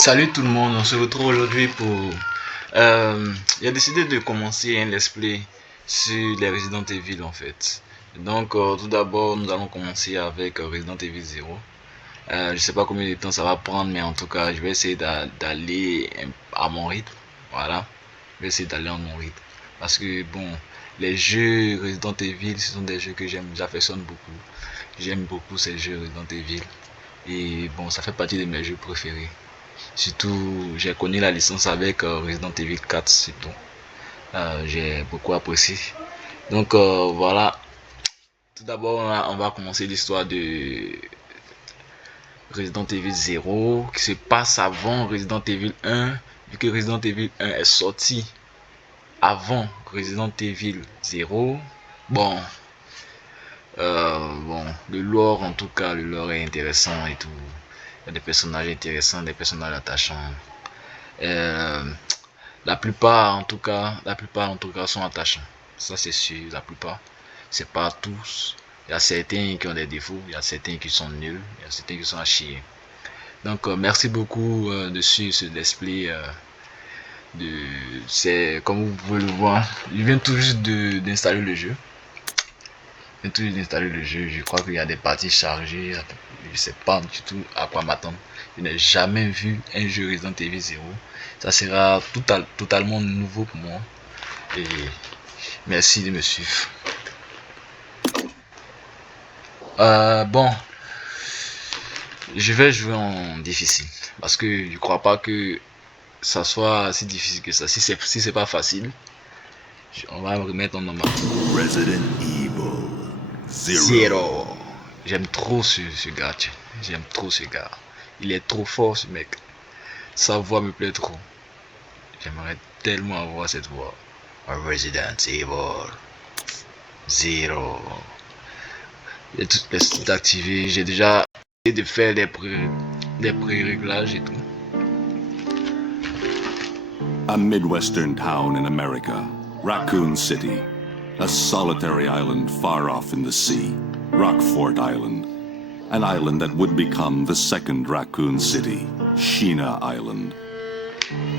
Salut tout le monde, on se retrouve aujourd'hui pour... J'ai décidé de commencer un let's play sur les Resident Evil en fait. Donc tout d'abord nous allons commencer avec Resident Evil 0. Je sais pas combien de temps ça va prendre, mais en tout cas je vais essayer d'aller à mon rythme. Voilà, je vais essayer d'aller à mon rythme. Parce que bon, les jeux Resident Evil ce sont des jeux que j'affectionne beaucoup. J'aime beaucoup ces jeux Resident Evil. Et bon, ça fait partie de mes jeux préférés. Surtout, j'ai connu la licence avec Resident Evil 4, c'est tout. J'ai beaucoup apprécié. Donc voilà, tout d'abord on va commencer l'histoire de Resident Evil 0 qui se passe avant Resident Evil 1, vu que Resident Evil 1 est sorti avant Resident Evil 0. Bon, bon, le lore en tout cas, le lore est intéressant et tout. Il y a des personnages intéressants, des personnages attachants. Euh, la plupart en tout cas sont attachants. Ça c'est sûr, la plupart. C'est pas tous. Il y a certains qui ont des défauts, il y a certains qui sont nuls, il y a certains qui sont à chier. Donc merci beaucoup de suivre ce display. C'est comme vous pouvez le voir, je viens tout juste d'installer le jeu. Je crois qu'il y a des parties chargées. Je sais pas du tout à quoi m'attendre. Je n'ai jamais vu un jeu Resident Evil 0. Ça sera totalement nouveau pour moi. Et merci de me suivre. Bon, je vais jouer en difficile. Parce que je crois pas que ça soit si difficile que ça. Si c'est pas facile, on va me remettre en normal. Resident Evil Zero. J'aime trop ce gars. J'aime trop ce gars. Il est trop fort ce mec. Sa voix me plaît trop. J'aimerais tellement avoir cette voix. Resident Evil Zero. J'ai tout essayé d'activer. J'ai déjà essayé de faire des pré-réglages et tout. A Midwestern town in America, Raccoon City. A solitary island far off in the sea, Rockfort Island. An island that would become the second Raccoon City, Sheena Island.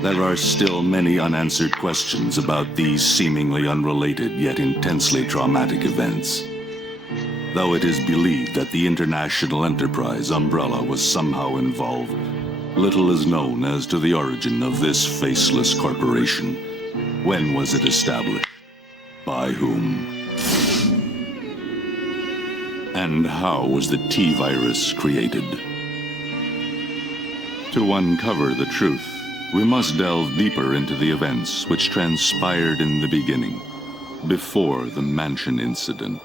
There are still many unanswered questions about these seemingly unrelated yet intensely traumatic events. Though it is believed that the International Enterprise umbrella was somehow involved, little is known as to the origin of this faceless corporation. When was it established? By whom? And how was the T-virus created? To uncover the truth, we must delve deeper into the events which transpired in the beginning, before the Mansion incident.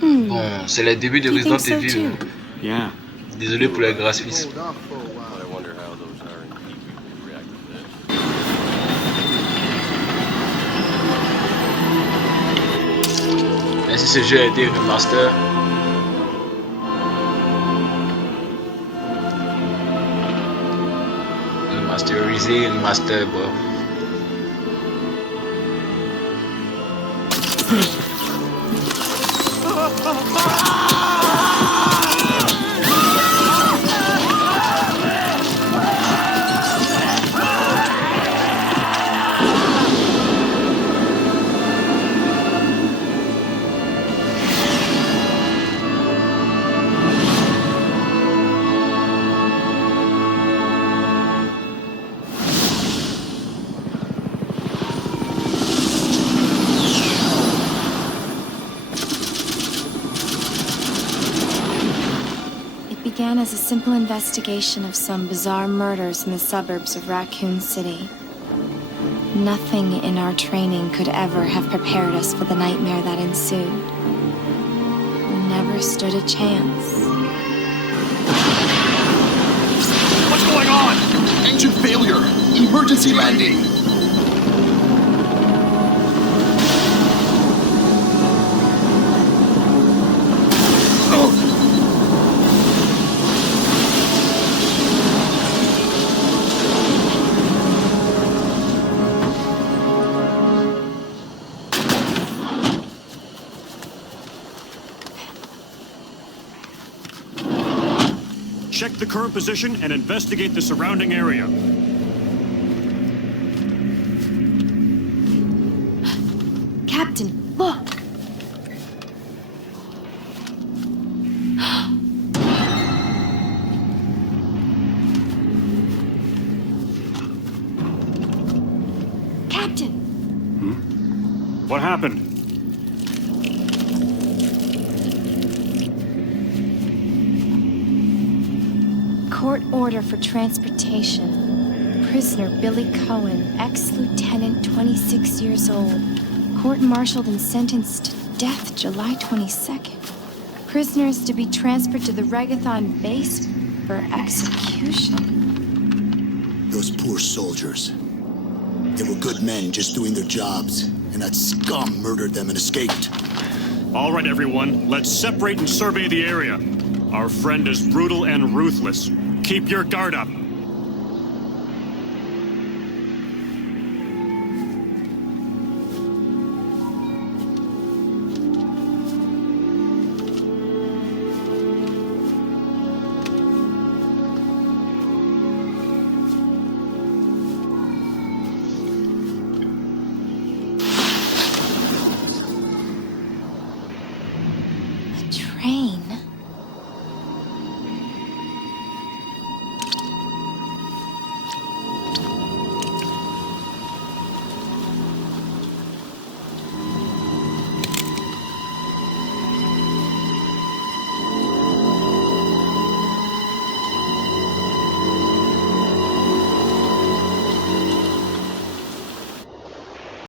Bon, c'est le début de Resident Evil. Yeah. Désolé pour les graphismes. Même si ce jeu a été remaster. Remasterisé, remaster, bon. Began as a simple investigation of some bizarre murders in the suburbs of Raccoon City. Nothing in our training could ever have prepared us for the nightmare that ensued. We never stood a chance. What's going on? Engine failure! Emergency landing! Check the current position and investigate the surrounding area. Captain, look! Captain! What happened? Court order for transportation. Prisoner Billy Cohen, ex-lieutenant, 26 years old. Court-martialed and sentenced to death July 22nd. Prisoner is to be transferred to the Regathon base for execution. Those poor soldiers. They were good men just doing their jobs, and that scum murdered them and escaped. All right, everyone, let's separate and survey the area. Our friend is brutal and ruthless. Keep your guard up.